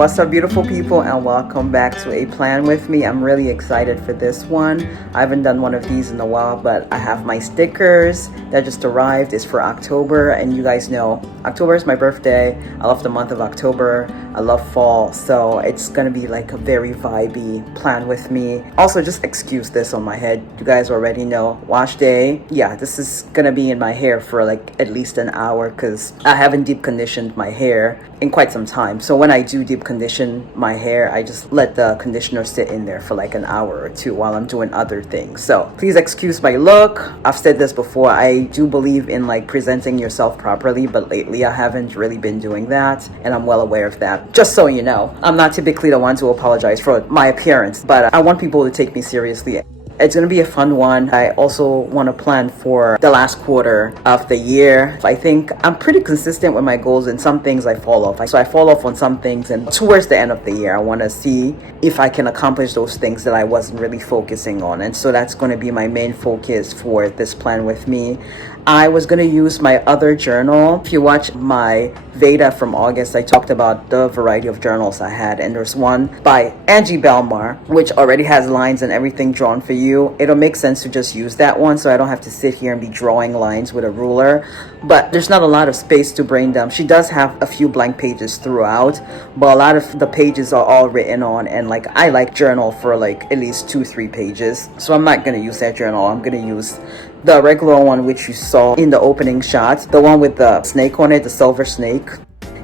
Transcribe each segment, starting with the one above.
What's up, beautiful people, and welcome back to A Plan With Me. I'm really excited for this one. I haven't done one of these in a while, but I have my stickers that just arrived. It's for October, and you guys know October is my birthday. I love the month of October. I love fall, so it's gonna be like a very vibey plan with me. Also, just excuse this on my head. You guys already know wash day. Yeah, this is gonna be in my hair for like at least an hour because I haven't deep conditioned my hair in quite some time. So when I do deep condition my hair, I just let the conditioner sit in there for like an hour or two while I'm doing other things. So please excuse my look. I've said this before, I do believe in like presenting yourself properly, but lately I haven't really been doing that, and I'm well aware of that. Just so you know, I'm not typically the one to apologize for my appearance, but I want people to take me seriously. It's going to be a fun one. I also want to plan for the last quarter of the year. I think I'm pretty consistent with my goals, and some things I fall off. So I fall off on some things, and towards the end of the year, I want to see if I can accomplish those things that I wasn't really focusing on. And so that's going to be my main focus for this plan with me. I was going to use my other journal. If you watch my Veda from August, I talked about the variety of journals I had, and there's one by Angie Belmar, which already has lines and everything drawn for you. It'll make sense to just use that one so I don't have to sit here and be drawing lines with a ruler, but there's not a lot of space to brain dump. She does have a few blank pages throughout, but a lot of the pages are all written on, and like I like journal for like at least 2-3 pages, so I'm not going to use that journal. I'm going to use the regular one which you saw in the opening shot, the one with the snake on it, the silver snake.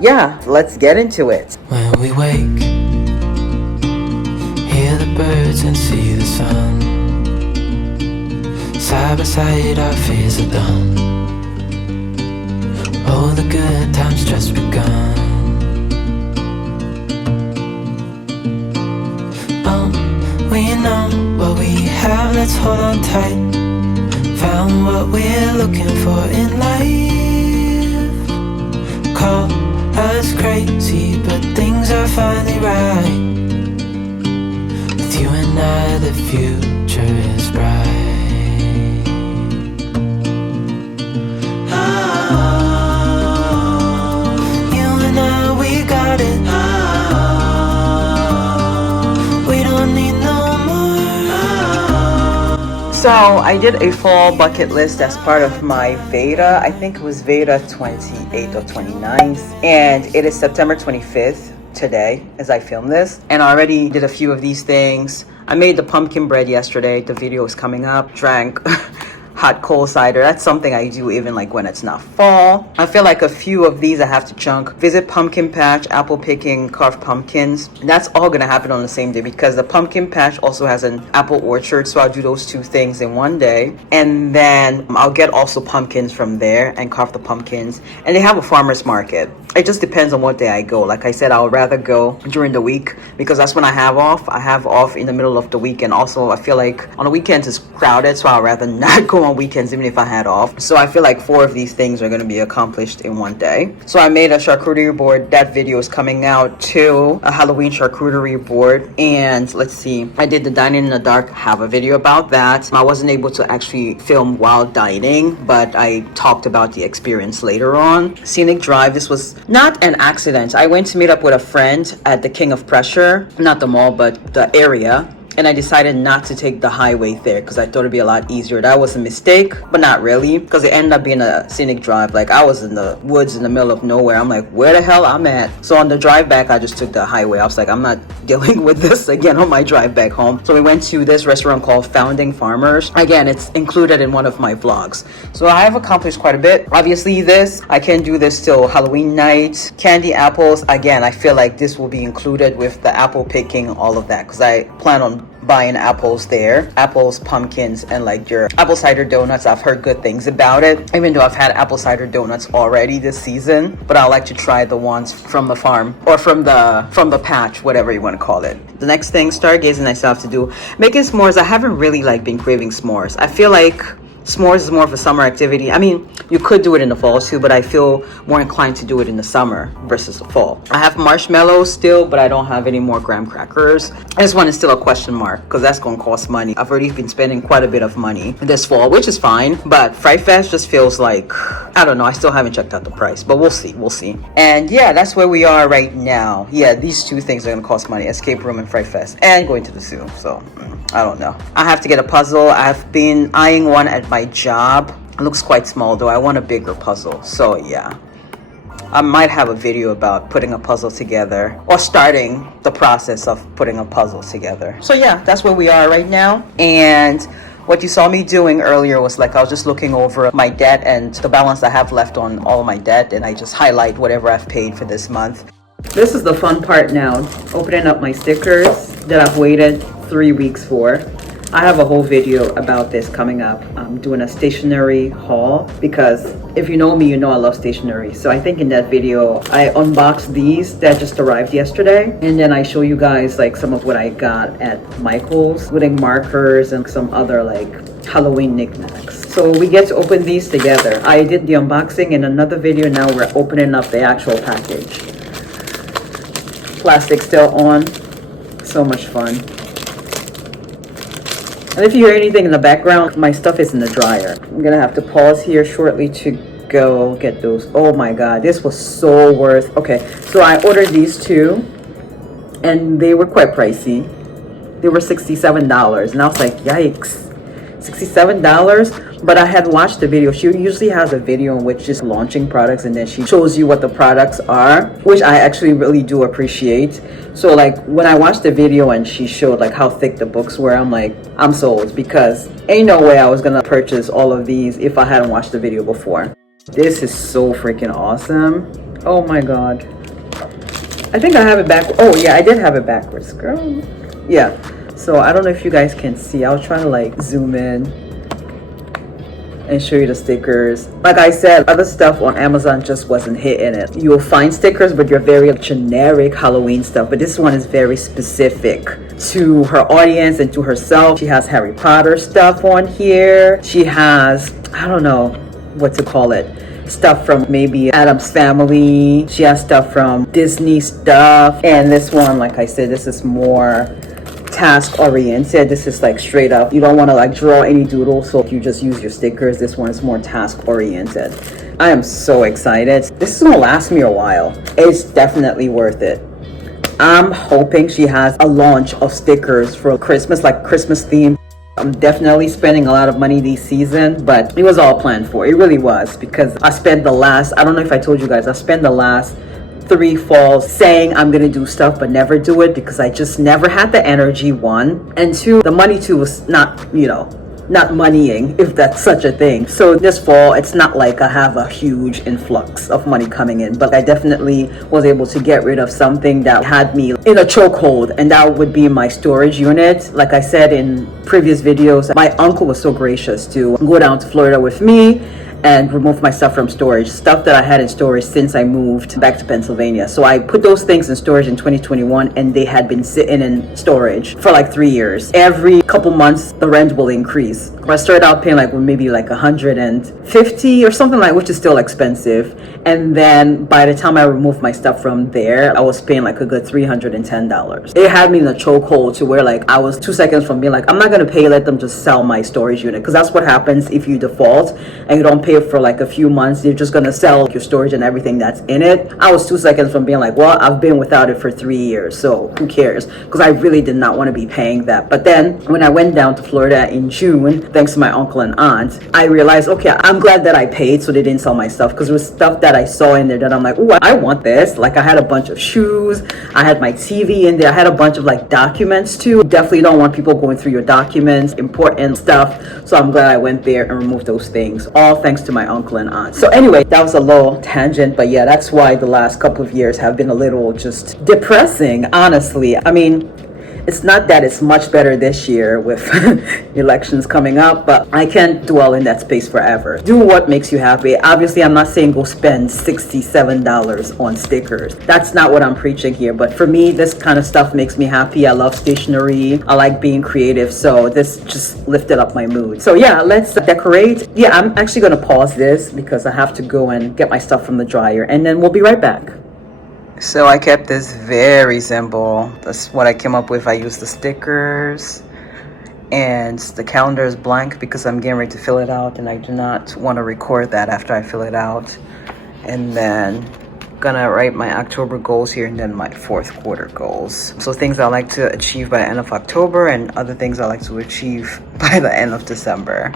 Yeah, let's get into it. When we wake, hear the birds and see the sun. Side by side our fears are done. All the good times just begun. We know what we have, let's hold on tight. Found what we're looking for in life. Call us crazy, but things are finally right. With you and I, the future is bright. Oh, you and I, we got it. Oh, we don't need no more. So I did a fall bucket list as part of my Veda. I think it was Veda 28th or 29th, and it is September 25th today as I film this, and I already did a few of these things. I made the pumpkin bread yesterday. The video is coming up. Drank hot cold cider. That's something I do even like when it's not fall. I feel like a few of these I have to chunk. Visit pumpkin patch, apple picking, carve pumpkins. That's all gonna happen on the same day because the pumpkin patch also has an apple orchard, so I'll do those two things in one day, and then I'll get also pumpkins from there and carve the pumpkins. And they have a farmer's market. It just depends on what day I go. Like I said, I would rather go during the week because that's when I have off. I have off in the middle of the week, and also I feel like on the weekends it's crowded, so I'd rather not go on weekends even if I had off. So I feel like 4 of these things are going to be accomplished in one day. So I made a charcuterie board. That video is coming out too, a Halloween charcuterie board. And let's see, I did the dining in the dark, have a video about that. I wasn't able to actually film while dining, but I talked about the experience later on. Scenic drive, this was not an accident. I went to meet up with a friend at the King of Prussia, not the mall, but the area. And I decided not to take the highway there because I thought it'd be a lot easier. That was a mistake, but not really, because it ended up being a scenic drive. Like I was in the woods in the middle of nowhere. I'm like, where the hell I'm at? So on the drive back, I just took the highway. I was like, I'm not dealing with this again on my drive back home. So we went to this restaurant called Founding Farmers. Again, it's included in one of my vlogs. So I have accomplished quite a bit. Obviously this, I can do this till Halloween night. Candy apples, again, I feel like this will be included with the apple picking, all of that, because I plan on buying apples there. Apples, pumpkins, and like your apple cider donuts. I've heard good things about it, even though I've had apple cider donuts already this season, but I like to try the ones from the farm or from the patch, whatever you want to call it. The next thing, stargazing, I still have to do. Making s'mores, I haven't really like been craving s'mores. I feel like S'mores is more of a summer activity. I mean, you could do it in the fall too, but I feel more inclined to do it in the summer versus the fall. I have marshmallows still, but I don't have any more graham crackers. This one is still a question mark because that's going to cost money. I've already been spending quite a bit of money this fall, which is fine, but Fright Fest just feels like, I don't know, I still haven't checked out the price, but we'll see. And yeah, that's where we are right now. Yeah, these two things are going to cost money, Escape Room and Fright Fest, and going to the zoo, so I don't know. I have to get a puzzle. I've been eyeing one at my job. It looks quite small though. I want a bigger puzzle, so yeah. I might have a video about putting a puzzle together or starting the process of putting a puzzle together. So yeah, that's where we are right now. And what you saw me doing earlier was like I was just looking over my debt and the balance I have left on all my debt, and I just highlight whatever I've paid for this month. This is the fun part now, opening up my stickers that I've waited 3 weeks for. I have a whole video about this coming up. I'm doing a stationery haul because if you know me, you know I love stationery. So I think in that video, I unboxed these that just arrived yesterday. And then I show you guys like some of what I got at Michael's, including markers and some other like Halloween knickknacks. So we get to open these together. I did the unboxing in another video. Now we're opening up the actual package. Plastic still on. So much fun. And if you hear anything in the background, my stuff is in the dryer. I'm gonna have to pause here shortly to go get those. Oh my god, this was so worth. Okay, so I ordered these two and they were quite pricey. They were $67 and I was like, yikes, $67. But I had watched the video. She usually has a video in which she's launching products and then she shows you what the products are, which I actually really do appreciate. So like when I watched the video and she showed like how thick the books were, I'm like, I'm sold, because ain't no way I was gonna purchase all of these if I hadn't watched the video before. This is so freaking awesome. Oh my god. I think I have it back. Oh yeah, I did have it backwards, girl. Yeah. So I don't know if you guys can see. I was trying to like zoom in and show you the stickers. Like I said, other stuff on Amazon just wasn't hitting it. You'll find stickers, but you're very generic Halloween stuff. But this one is very specific to her audience and to herself. She has Harry Potter stuff on here. She has, I don't know what to call it, stuff from maybe Addams Family. She has stuff from Disney stuff. And this one, like I said, this is more task oriented. This is like straight up, you don't want to like draw any doodles, so you just use your stickers. This one is more task oriented. I am so excited. This is gonna last me a while. It's definitely worth it. I'm hoping she has a launch of stickers for Christmas, like Christmas theme. I'm definitely spending a lot of money this season, but it was all planned for. It really was, because I spent the last, I don't know if I told you guys, I spent the last 3 falls saying I'm gonna do stuff but never do it because I just never had the energy, 1, and 2, the money too was not, you know, not moneying, if that's such a thing. So this fall, it's not like I have a huge influx of money coming in, but I definitely was able to get rid of something that had me in a chokehold, and that would be my storage unit. Like I said in previous videos, my uncle was so gracious to go down to Florida with me and remove my stuff from storage, stuff that I had in storage since I moved back to Pennsylvania. So I put those things in storage in 2021 and they had been sitting in storage for like 3 years. Every couple months the rent will increase. I started out paying like maybe like $150 or something, like, which is still expensive. And then by the time I removed my stuff from there, I was paying like a good $310. It had me in a chokehold to where like I was 2 seconds from being like, I'm not gonna pay, let them just sell my storage unit, because that's what happens if you default and you don't pay for like a few months. You're just gonna sell your storage and everything that's in it. I was 2 seconds from being like, well, I've been without it for 3 years, so who cares, because I really did not want to be paying that. But then when I went down to Florida in June, thanks to my uncle and aunt, I realized, okay, I'm glad that I paid so they didn't sell my stuff, because there was stuff that I saw in there that I'm like, oh, I want this. Like I had a bunch of shoes, I had my TV in there, I had a bunch of like documents too. You definitely don't want people going through your documents, important stuff. So I'm glad I went there and removed those things, all thanks to my uncle and aunt. So anyway, that was a little tangent, but yeah, that's why the last couple of years have been a little just depressing, honestly. I mean, It's not that it's much better this year with elections coming up, but I can't dwell in that space forever. Do what makes you happy. Obviously, I'm not saying go spend $67 on stickers. That's not what I'm preaching here, but for me, this kind of stuff makes me happy. I love stationery. I like being creative, so this just lifted up my mood. So yeah, let's decorate. Yeah, I'm actually gonna pause this because I have to go and get my stuff from the dryer, and then we'll be right back. So I kept this very simple. That's what I came up with. I used the stickers, and the calendar is blank because I'm getting ready to fill it out, and I do not want to record that after I fill it out. And then gonna write my October goals here and then my fourth quarter goals. So things I like to achieve by the end of October and other things I like to achieve by the end of December.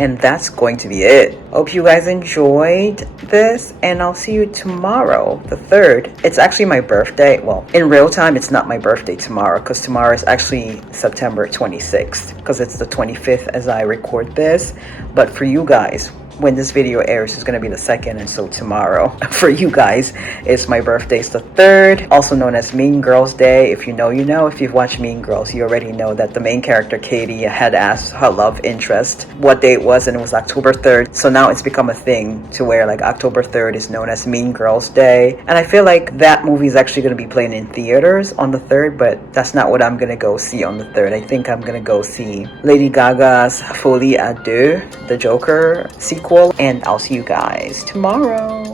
And that's going to be it. Hope you guys enjoyed this, and I'll see you tomorrow, the 3rd. It's actually my birthday. Well, in real time, it's not my birthday tomorrow because tomorrow is actually September 26th because it's the 25th as I record this. But for you guys, when this video airs is going to be the 2nd, and so tomorrow for you guys is my birthday. It's the 3rd, also known as Mean Girls Day. If you know, you know. If you've watched Mean Girls, you already know that the main character Katie had asked her love interest what day it was, and it was October 3rd. So now it's become a thing to where like October 3rd is known as Mean Girls Day, and I feel like that movie is actually going to be playing in theaters on the 3rd, but that's not what I'm going to go see on the 3rd. I think I'm going to go see Lady Gaga's Folie à Deux, the Joker sequel. And I'll see you guys tomorrow.